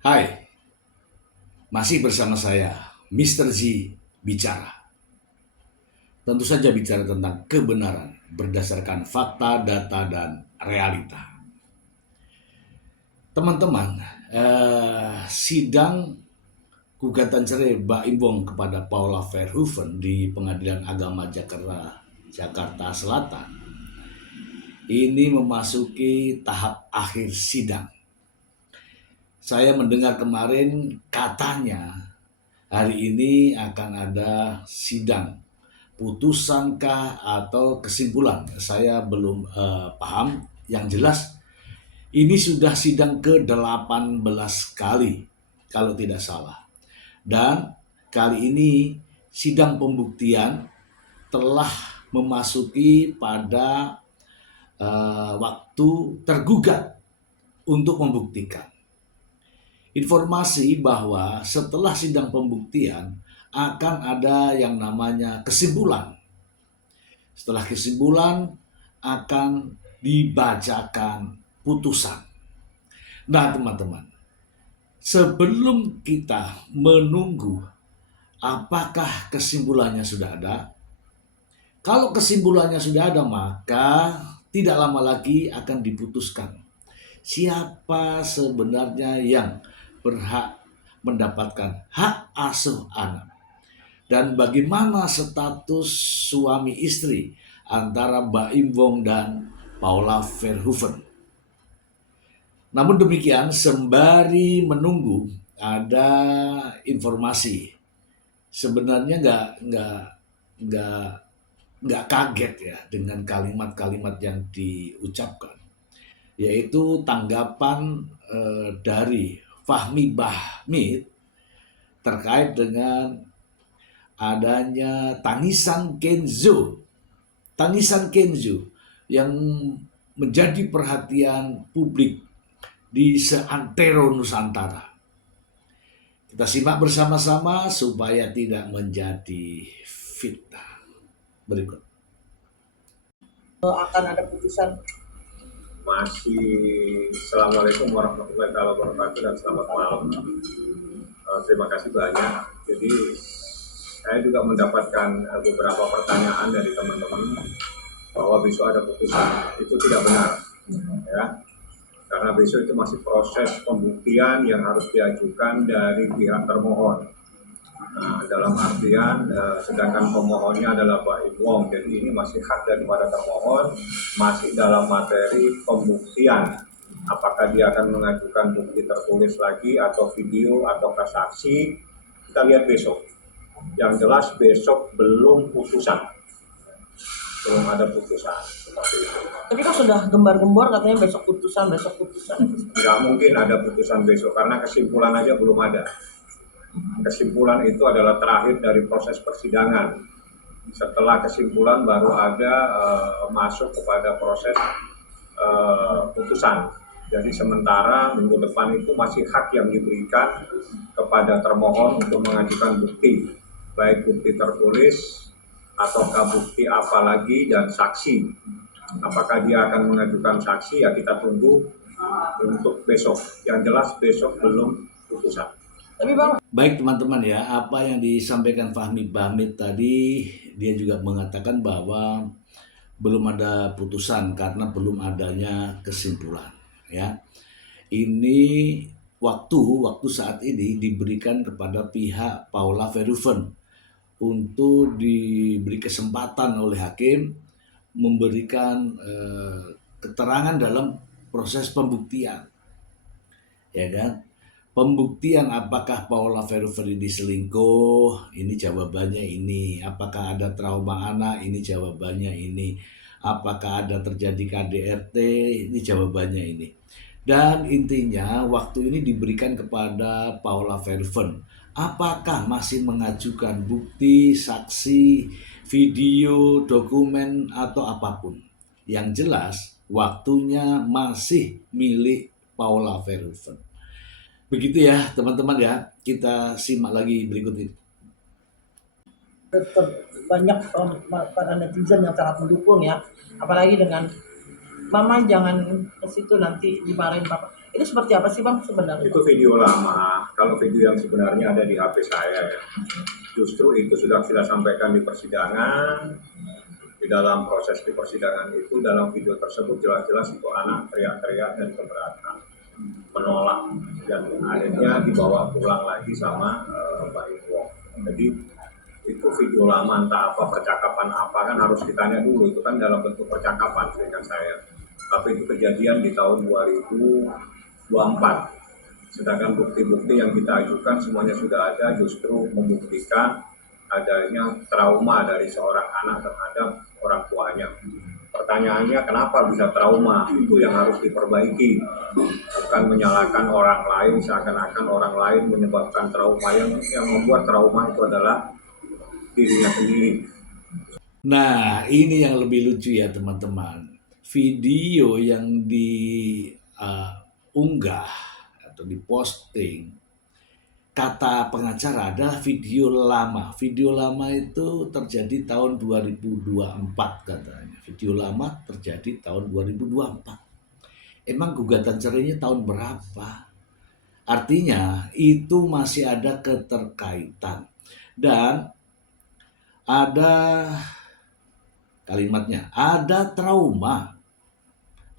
Hai, masih bersama saya, Mr. Z Bicara. Tentu saja bicara tentang kebenaran berdasarkan fakta, data, dan realita. Teman-teman, sidang gugatan cerai Baim Wong kepada Paula Verhoeven di Pengadilan Agama Jakarta Selatan ini memasuki tahap akhir sidang. Saya mendengar kemarin katanya hari ini akan ada sidang, putusankah atau kesimpulan. Saya belum paham. Yang jelas ini sudah sidang ke-18 kali kalau tidak salah. Dan kali ini sidang pembuktian telah memasuki pada waktu tergugat untuk membuktikan. Informasi bahwa setelah sidang pembuktian akan ada yang namanya kesimpulan. Setelah kesimpulan akan dibacakan putusan. Nah teman-teman, sebelum kita menunggu apakah kesimpulannya sudah ada, kalau kesimpulannya sudah ada maka tidak lama lagi akan diputuskan siapa sebenarnya yang berhak mendapatkan hak asuh anak dan bagaimana status suami istri antara Baim Wong dan Paula Verhoeven. Namun demikian, sembari menunggu ada informasi, sebenarnya nggak kaget ya dengan kalimat-kalimat yang diucapkan, yaitu tanggapan dari Fahmi Bahmid terkait dengan adanya tangisan Kenzo yang menjadi perhatian publik di seantero Nusantara. Kita simak bersama-sama supaya tidak menjadi fitnah. Berikut. Akan ada putusan. Assalamualaikum warahmatullahi wabarakatuh dan selamat malam. Terima kasih banyak. Jadi saya juga mendapatkan beberapa pertanyaan dari teman-teman bahwa besok ada putusan. Itu tidak benar, ya. Karena besok itu masih proses pembuktian yang harus diajukan dari pihak termohon. Nah, dalam artian sedangkan pemohonnya adalah Baim Wong, jadi ini masih hak daripada termohon, masih dalam materi pembuktian. Apakah dia akan mengajukan bukti tertulis lagi atau video atau saksi, kita lihat besok. Yang jelas besok belum putusan, belum ada putusan seperti itu. Tapi kan sudah gembar-gembor katanya besok putusan. Nggak mungkin ada putusan besok karena kesimpulan aja belum ada. Kesimpulan itu adalah terakhir dari proses persidangan. Setelah kesimpulan baru ada masuk kepada proses putusan. Jadi sementara minggu depan itu masih hak yang diberikan kepada termohon untuk mengajukan bukti, baik bukti tertulis ataukah bukti apa lagi dan saksi. Apakah dia akan mengajukan saksi ya kita tunggu untuk besok. Yang jelas besok belum putusan. Tapi Bang, baik teman-teman ya, apa yang disampaikan Fahmi Bahmid tadi, dia juga mengatakan bahwa belum ada putusan karena belum adanya kesimpulan. Ya, ini waktu saat ini diberikan kepada pihak Paula Verhoeven untuk diberi kesempatan oleh hakim memberikan keterangan dalam proses pembuktian, ya kan? Pembuktian apakah Paula Verhoeven ini selingkuh, ini jawabannya ini. Apakah ada trauma anak, ini jawabannya ini. Apakah ada terjadi KDRT, ini jawabannya ini. Dan intinya waktu ini diberikan kepada Paula Verhoeven. Apakah masih mengajukan bukti, saksi, video, dokumen, atau apapun. Yang jelas waktunya masih milik Paula Verhoeven. Begitu ya teman-teman ya, kita simak lagi berikut ini. banyak para netizen yang sangat mendukung ya, apalagi dengan Mama jangan ke situ nanti dimarahin Papa. Ini seperti apa sih Bang sebenarnya? Itu video lama. Kalau video yang sebenarnya ada di HP saya ya. Justru itu sudah kita sampaikan di persidangan. Di dalam proses di persidangan itu, dalam video tersebut jelas-jelas itu anak teriak-teriak dan keberatan, menolak, dan akhirnya dibawa pulang lagi sama Pak Iwo. Jadi itu video lama, entah apa percakapan apa, kan harus ditanya dulu, itu kan dalam bentuk percakapan dengan saya. Tapi itu kejadian di tahun 2024. Sedangkan bukti-bukti yang kita ajukan semuanya sudah ada, justru membuktikan adanya trauma dari seorang anak terhadap orang tuanya. Pertanyaannya kenapa bisa trauma? Itu yang harus diperbaiki. Bukan menyalahkan orang lain, seakan-akan orang lain menyebabkan trauma. Yang membuat trauma itu adalah dirinya sendiri. Nah, ini yang lebih lucu ya teman-teman. Video yang diunggah atau diposting, kata pengacara adalah video lama. Video lama itu terjadi tahun 2024 katanya. Video lama terjadi tahun 2024. Emang gugatan cerainya tahun berapa? Artinya itu masih ada keterkaitan. Dan ada kalimatnya, ada trauma.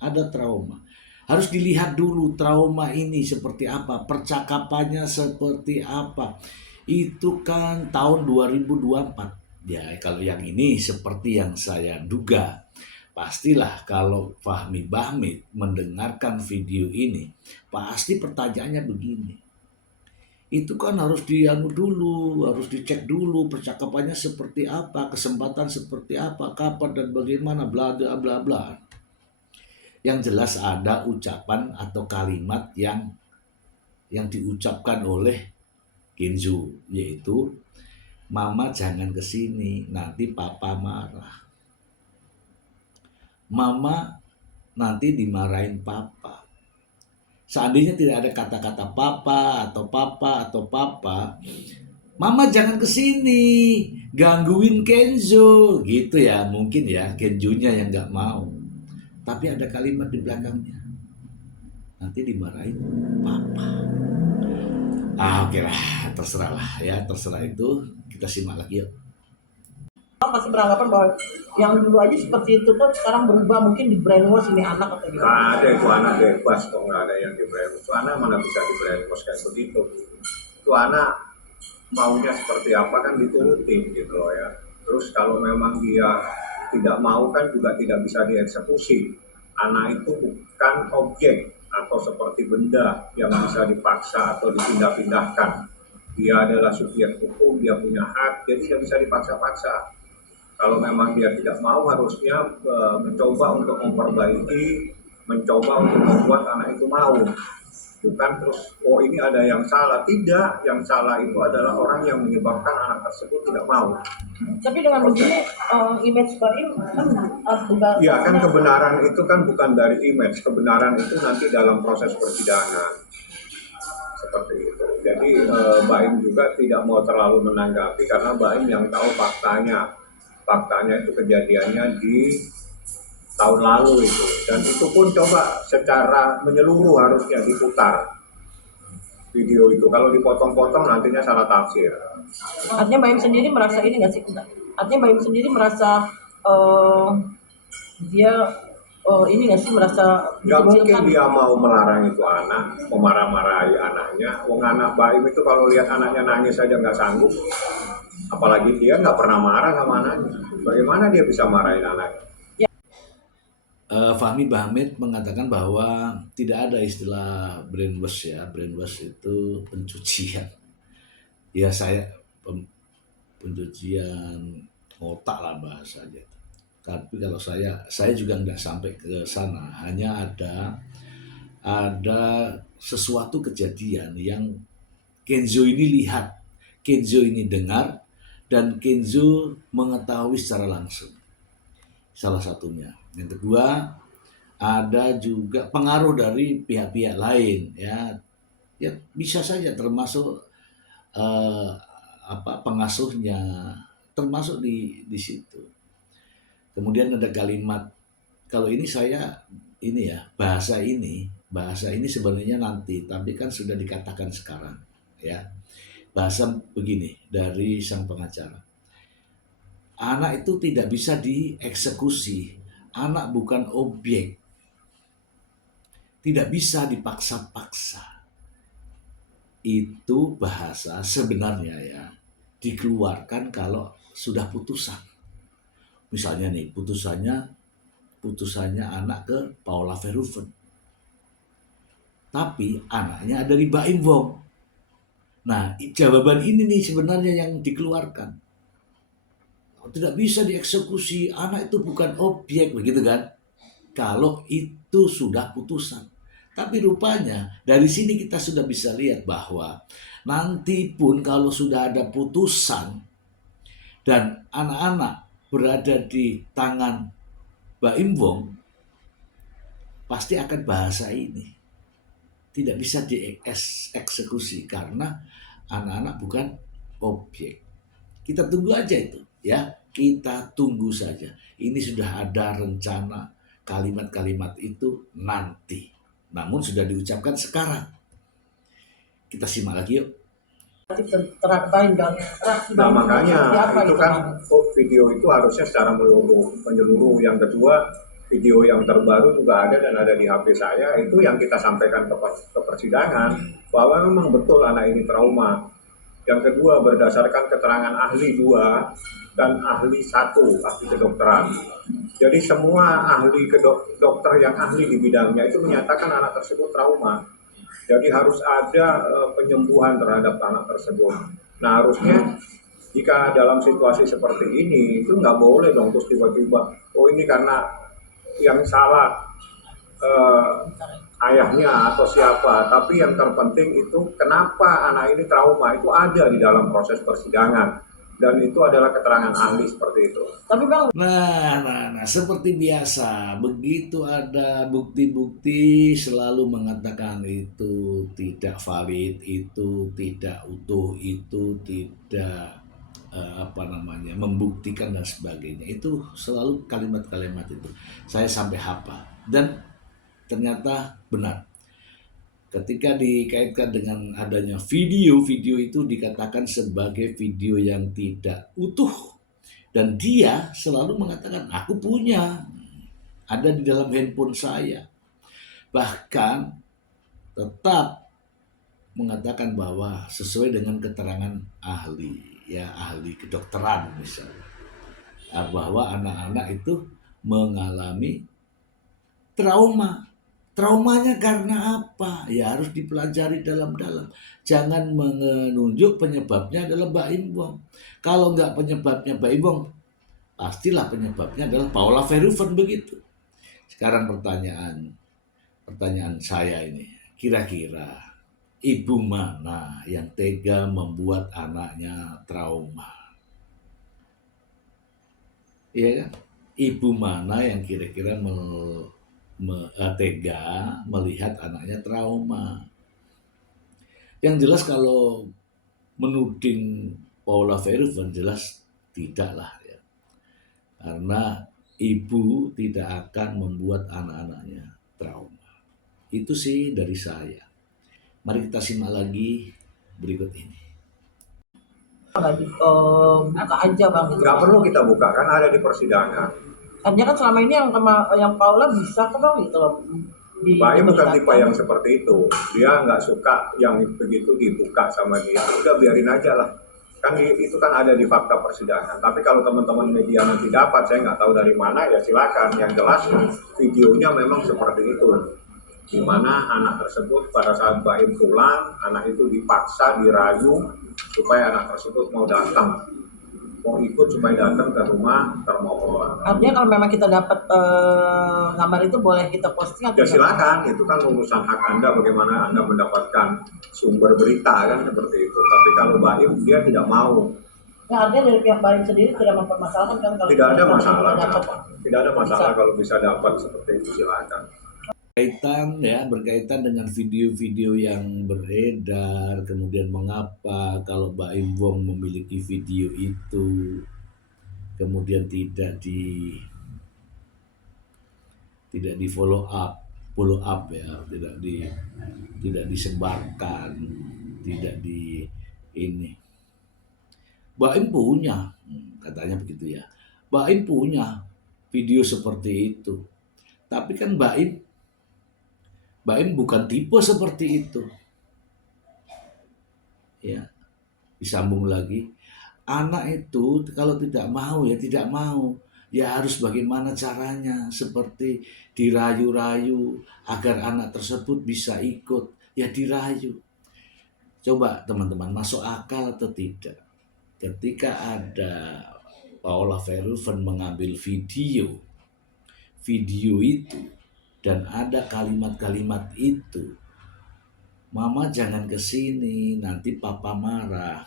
Ada trauma. Harus dilihat dulu trauma ini seperti apa, percakapannya seperti apa. Itu kan tahun 2024. Ya, kalau yang ini seperti yang saya duga. Pastilah kalau Fahmi Bahmid mendengarkan video ini, pasti pertanyaannya begini. Itu kan harus dianu dulu, harus dicek dulu percakapannya seperti apa, kesempatan seperti apa, kapan dan bagaimana, bla bla bla bla. Yang jelas ada ucapan atau kalimat yang diucapkan oleh Kenzo, yaitu mama jangan kesini, nanti papa marah. Mama nanti dimarahin papa. Seandainya tidak ada kata-kata papa atau papa atau papa, mama jangan kesini, gangguin Kenzo, gitu ya, mungkin ya Kenzonya yang nggak mau. Tapi ada kalimat di belakangnya, nanti dimarahin papa. Oke lah, terserah lah ya, terserah itu. Kita simak lagi yuk. Bang masih beranggapan bahwa yang dulu aja seperti itu kan sekarang berubah, mungkin di brainwash ini anak atau Nggak gimana? ada itu anak bebas kok, nggak ada yang di brainwash. Itu anak mana bisa di brainwash kayak begitu. Itu anak maunya seperti apa kan diturutin gitu loh ya. Terus kalau memang dia tidak mau kan juga tidak bisa dieksekusi. Anak itu bukan objek atau seperti benda yang bisa dipaksa atau dipindah-pindahkan. Dia adalah subjek hukum, dia punya hak, jadi dia bisa dipaksa-paksa. Kalau memang dia tidak mau, harusnya mencoba untuk memperbaiki, mencoba untuk membuat anak itu mau. Bukan terus, oh ini ada yang salah. Tidak, yang salah itu adalah orang yang menyebabkan anak tersebut tidak mau. Tapi dengan begini image Baim kan juga Ya kan kebenaran itu kan bukan dari image, kebenaran itu nanti dalam proses persidangan. Seperti itu. Jadi Baim juga tidak mau terlalu menanggapi karena Baim yang tahu faktanya. Faktanya itu kejadiannya di tahun lalu itu. Dan itu pun coba secara menyeluruh harusnya diputar video itu. Kalau dipotong-potong nantinya salah tafsir. artinya Baim sendiri merasa ini nggak sih? Artinya Baim sendiri merasa dia ini nggak sih, merasa Gak mungkin dikucilkan? dia mau melarang itu anak, memarah-marahi anaknya. Wong anak Baim itu kalau lihat anaknya nangis saja nggak sanggup. Apalagi dia nggak pernah marah sama anaknya. Bagaimana dia bisa marahin anaknya? Fahmi Bahmid mengatakan bahwa tidak ada istilah brainwash ya. Brainwash itu pencucian. Ya saya pencucian otak lah bahasanya. Tapi kalau saya juga nggak sampai ke sana. Hanya ada sesuatu kejadian yang Kenzo ini lihat, Kenzo ini dengar, dan Kenzo mengetahui secara langsung. Salah satunya. Yang kedua, ada juga pengaruh dari pihak-pihak lain ya. Ya bisa saja termasuk pengasuhnya, termasuk di situ. Kemudian ada kalimat, kalau ini saya ini ya, bahasa ini Bahasa ini sebenarnya nanti, tapi kan sudah dikatakan sekarang, ya. Bahasa begini dari sang pengacara. Anak itu tidak bisa dieksekusi. Anak bukan objek. Tidak bisa dipaksa-paksa. Itu bahasa sebenarnya ya dikeluarkan kalau sudah putusan. Misalnya nih, putusannya anak ke Paula Verhoeven. Tapi anaknya ada di Baim Wong. Nah, jawaban ini nih sebenarnya yang dikeluarkan. Tidak bisa dieksekusi, anak itu bukan objek, begitu kan? Kalau itu sudah putusan. Tapi rupanya dari sini kita sudah bisa lihat bahwa nanti pun kalau sudah ada putusan dan anak-anak berada di tangan Baim Wong, pasti akan bahasa ini. Tidak bisa dieksekusi karena anak-anak bukan objek. Kita tunggu aja itu, ya. Kita tunggu saja. Ini sudah ada rencana kalimat-kalimat itu nanti. Namun sudah diucapkan sekarang. Kita simak lagi yuk. Terakhir kan Nah makanya itu kan video itu harusnya secara menyeluruh. Yang kedua, video yang terbaru juga ada dan ada di HP saya, itu yang kita sampaikan ke persidangan bahwa memang betul anak ini trauma. Yang kedua, berdasarkan keterangan ahli 2 dan ahli 1, ahli kedokteran. Jadi semua ahli dokter yang ahli di bidangnya itu menyatakan anak tersebut trauma. Jadi harus ada penyembuhan terhadap anak tersebut. Nah harusnya jika dalam situasi seperti ini itu nggak boleh dong terus tiba-tiba, oh ini karena yang salah ayahnya atau siapa. Tapi yang terpenting itu kenapa anak ini trauma itu ada di dalam proses persidangan. Dan itu adalah keterangan ahli seperti itu. Tapi Bang, Nah, seperti biasa, begitu ada bukti-bukti selalu mengatakan itu tidak valid, itu tidak utuh, itu tidak membuktikan dan sebagainya. Itu selalu kalimat-kalimat itu. Saya sampai hafal dan ternyata benar. Ketika dikaitkan dengan adanya video itu dikatakan sebagai video yang tidak utuh. Dan dia selalu mengatakan, aku punya, ada di dalam handphone saya. Bahkan tetap mengatakan bahwa sesuai dengan keterangan ahli, ya ahli kedokteran misalnya, bahwa anak-anak itu mengalami trauma. Traumanya karena apa? Ya harus dipelajari dalam-dalam. Jangan menunjuk penyebabnya adalah Baim Wong. Kalau nggak penyebabnya Baim Wong, pastilah penyebabnya adalah Paula Verhoeven begitu. Sekarang pertanyaan saya ini, kira-kira ibu mana yang tega membuat anaknya trauma? Iya kan? Ibu mana yang kira-kira tega melihat anaknya trauma? Yang jelas kalau menuding Paula Verhoeven jelas tidaklah ya. Karena ibu tidak akan membuat anak-anaknya trauma. Itu sih dari saya. Mari kita simak lagi berikut ini. buka aja Bang. Nggak perlu kita buka, kan ada di persidangan. Artinya kan selama ini yang Paula bisa kan Bang gitu loh. Baim bukan tipe yang seperti itu. Dia nggak suka yang begitu dibuka sama dia. Udah biarin aja lah. Kan itu kan ada di fakta persidangan. Tapi kalau teman-teman media nanti dapat, saya nggak tahu dari mana, ya silakan. Yang jelas videonya memang seperti itu. Di mana anak tersebut pada saat Baim pulang, anak itu dipaksa, dirayu supaya anak tersebut mau datang. Mau ikut supaya datang ke rumah termohon. Artinya kalau memang kita dapat gambar itu boleh kita posting atau Ya silakan, itu kan urusan hak Anda bagaimana Anda mendapatkan sumber berita kan seperti itu. Tapi kalau Baim dia tidak mau. Ya, artinya dari pihak Baim sendiri tidak mempermasalahkan kan kalau Tidak ada kita masalah. dapat. Tidak ada masalah kalau bisa dapat seperti itu, silakan. Berkaitan dengan video-video yang beredar, kemudian mengapa kalau Baim Wong memiliki video itu kemudian tidak di follow up follow up ya, tidak disebarkan, tidak di ini. Baim punya, katanya begitu ya. Baim punya video seperti itu. Tapi kan Baim bukan tipe seperti itu. Ya, disambung lagi. Anak itu kalau tidak mau ya tidak mau. Ya harus bagaimana caranya, seperti dirayu-rayu agar anak tersebut bisa ikut. Ya dirayu. Coba teman-teman, masuk akal atau tidak? Ketika ada Paula Verhoeven mengambil video itu dan ada kalimat-kalimat itu, mama jangan kesini, nanti papa marah.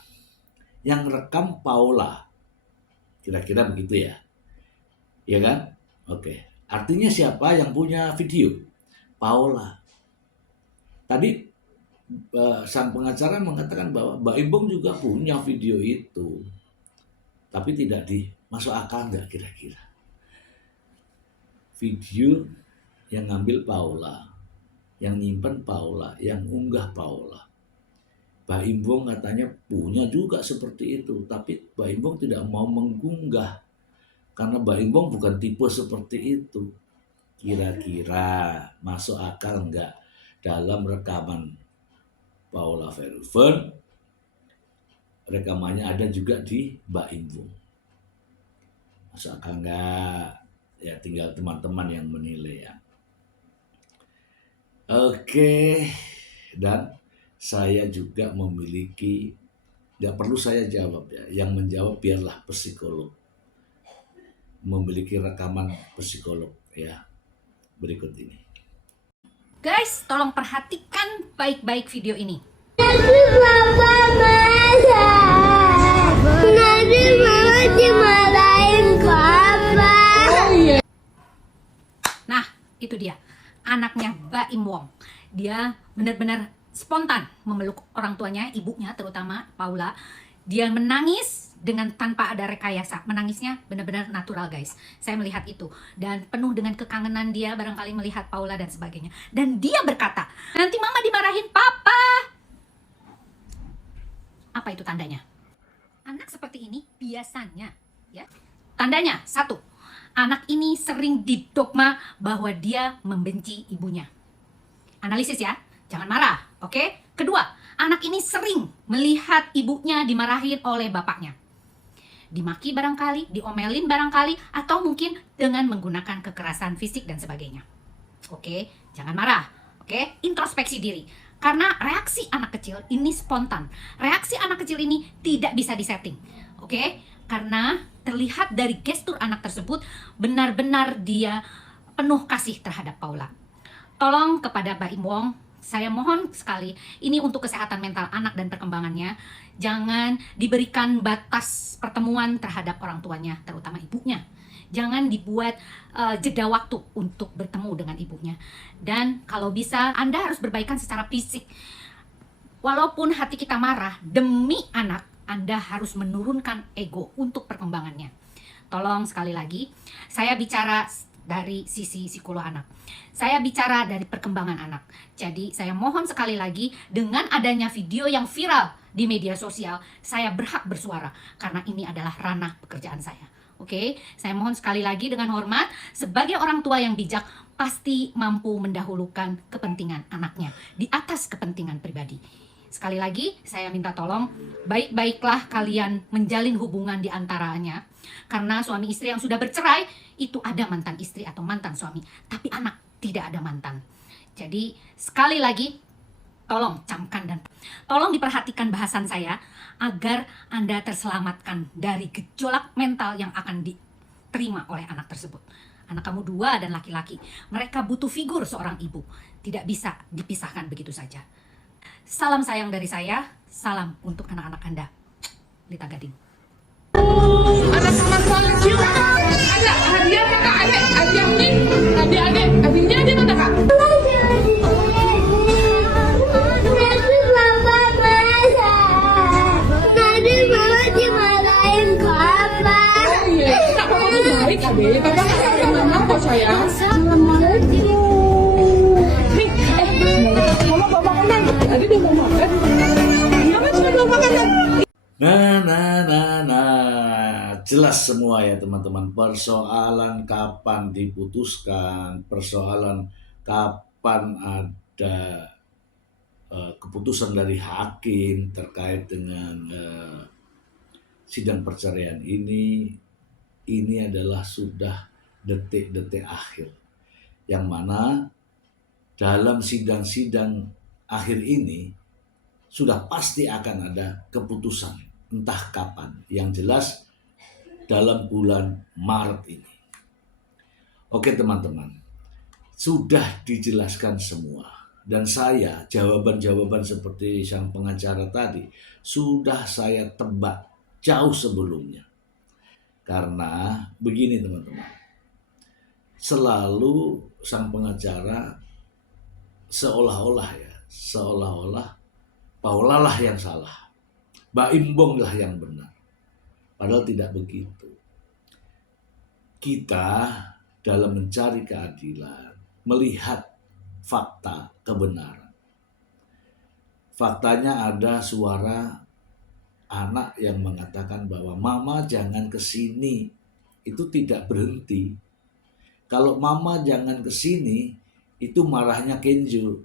Yang rekam Paula, kira-kira begitu ya? Ya kan? Oke. Artinya siapa yang punya video? Paula. Tadi sang pengacara mengatakan bahwa Mbak Imbong juga punya video itu, tapi tidak masuk akal nggak kira-kira? Video yang ngambil Paula, yang nyimpen Paula, yang unggah Paula. Mbak Imbong katanya punya juga seperti itu, tapi Mbak Imbong tidak mau mengunggah karena Mbak Imbong bukan tipe seperti itu. Kira-kira masuk akal nggak dalam rekaman Paula Verhoeven? Rekamannya ada juga di Mbak Imbong. Masuk akal nggak? Ya tinggal teman-teman yang menilai ya. Oke, dan saya juga memiliki, nggak perlu saya jawab ya, yang menjawab biarlah psikolog. Memiliki rekaman psikolog ya, berikut ini. Guys, tolong perhatikan baik-baik video ini. Nah, itu dia anaknya Baim Wong. Dia benar-benar spontan memeluk orang tuanya, ibunya terutama Paula. Dia menangis dengan tanpa ada rekayasa. Menangisnya benar-benar natural, guys. Saya melihat itu. Dan penuh dengan kekangenan dia barangkali melihat Paula dan sebagainya. Dan dia berkata, nanti mama dimarahin papa. Apa itu tandanya? Anak seperti ini biasanya, ya. Tandanya, 1. Anak ini sering didogma bahwa dia membenci ibunya. Analisis ya, jangan marah, oke? Kedua, anak ini sering melihat ibunya dimarahin oleh bapaknya. Dimaki barangkali, diomelin barangkali, atau mungkin dengan menggunakan kekerasan fisik dan sebagainya. Oke, jangan marah, oke? Introspeksi diri. Karena reaksi anak kecil ini spontan. Reaksi anak kecil ini tidak bisa disetting, oke? Karena terlihat dari gestur anak tersebut benar-benar dia penuh kasih terhadap Paula. Tolong kepada Baim Wong, saya mohon sekali, ini untuk kesehatan mental anak dan perkembangannya, jangan diberikan batas pertemuan terhadap orang tuanya, terutama ibunya. Jangan dibuat jeda waktu untuk bertemu dengan ibunya. Dan kalau bisa, Anda harus berbaikan secara fisik. Walaupun hati kita marah, demi anak, Anda harus menurunkan ego untuk perkembangannya. Tolong sekali lagi, saya bicara dari sisi psikolog anak. Saya bicara dari perkembangan anak. Jadi saya mohon sekali lagi, dengan adanya video yang viral di media sosial, saya berhak bersuara karena ini adalah ranah pekerjaan saya. Oke, saya mohon sekali lagi dengan hormat, sebagai orang tua yang bijak pasti mampu mendahulukan kepentingan anaknya di atas kepentingan pribadi. Sekali lagi, saya minta tolong, baik-baiklah kalian menjalin hubungan di antaranya. Karena suami istri yang sudah bercerai, itu ada mantan istri atau mantan suami. Tapi anak tidak ada mantan. Jadi, sekali lagi, tolong camkan dan tolong diperhatikan bahasan saya, agar Anda terselamatkan dari gejolak mental yang akan diterima oleh anak tersebut. Anak kamu 2 dan laki-laki. Mereka butuh figur seorang ibu. Tidak bisa dipisahkan begitu saja. Salam sayang dari saya, salam untuk anak-anak Anda. Lita Gading. Anak sama salju, ada hadiah apa kak? Ada hadiah nih, hadiahnya ada mana kak? Kak, papa tuh baik, Ade. Papa nggak sampai mama kok sayang. Assalamualaikum. jelas semua ya teman-teman, persoalan kapan diputuskan, persoalan kapan ada keputusan dari hakim terkait dengan sidang perceraian ini adalah sudah detik-detik akhir, yang mana dalam sidang-sidang akhir ini sudah pasti akan ada keputusan, entah kapan, yang jelas dalam bulan Maret ini. Oke teman-teman, sudah dijelaskan semua, dan saya jawaban-jawaban seperti sang pengacara tadi sudah saya tebak jauh sebelumnya. Karena begini teman-teman, selalu sang pengacara seolah-olah Paula lah yang salah, Mbak Imbong lah yang benar. Padahal tidak begitu. Kita dalam mencari keadilan, melihat fakta kebenaran. Faktanya ada suara anak yang mengatakan bahwa mama jangan kesini, itu tidak berhenti. Kalau mama jangan kesini, itu marahnya Kenzo.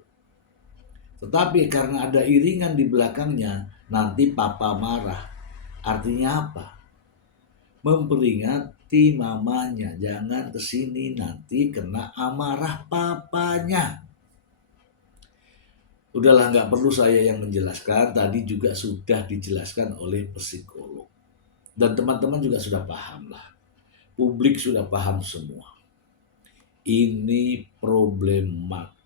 Tetapi karena ada iringan di belakangnya, nanti papa marah. Artinya apa? Memperingati mamanya, jangan kesini nanti kena amarah papanya. Udahlah, nggak perlu saya yang menjelaskan, tadi juga sudah dijelaskan oleh psikolog. Dan teman-teman juga sudah paham lah. Publik sudah paham semua. Ini problematik.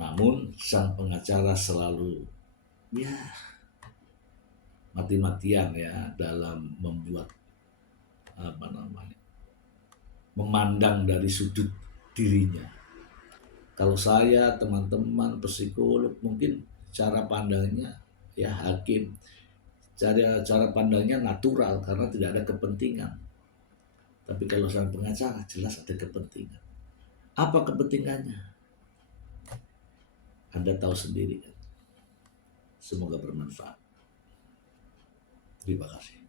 Namun sang pengacara selalu mati-matian ya dalam membuat memandang dari sudut dirinya. Kalau saya, teman-teman psikolog, mungkin cara pandangnya ya hakim, cara pandangnya natural karena tidak ada kepentingan. Tapi kalau sang pengacara jelas ada kepentingan. Apa kepentingannya? Anda tahu sendiri kan. Semoga bermanfaat. Terima kasih.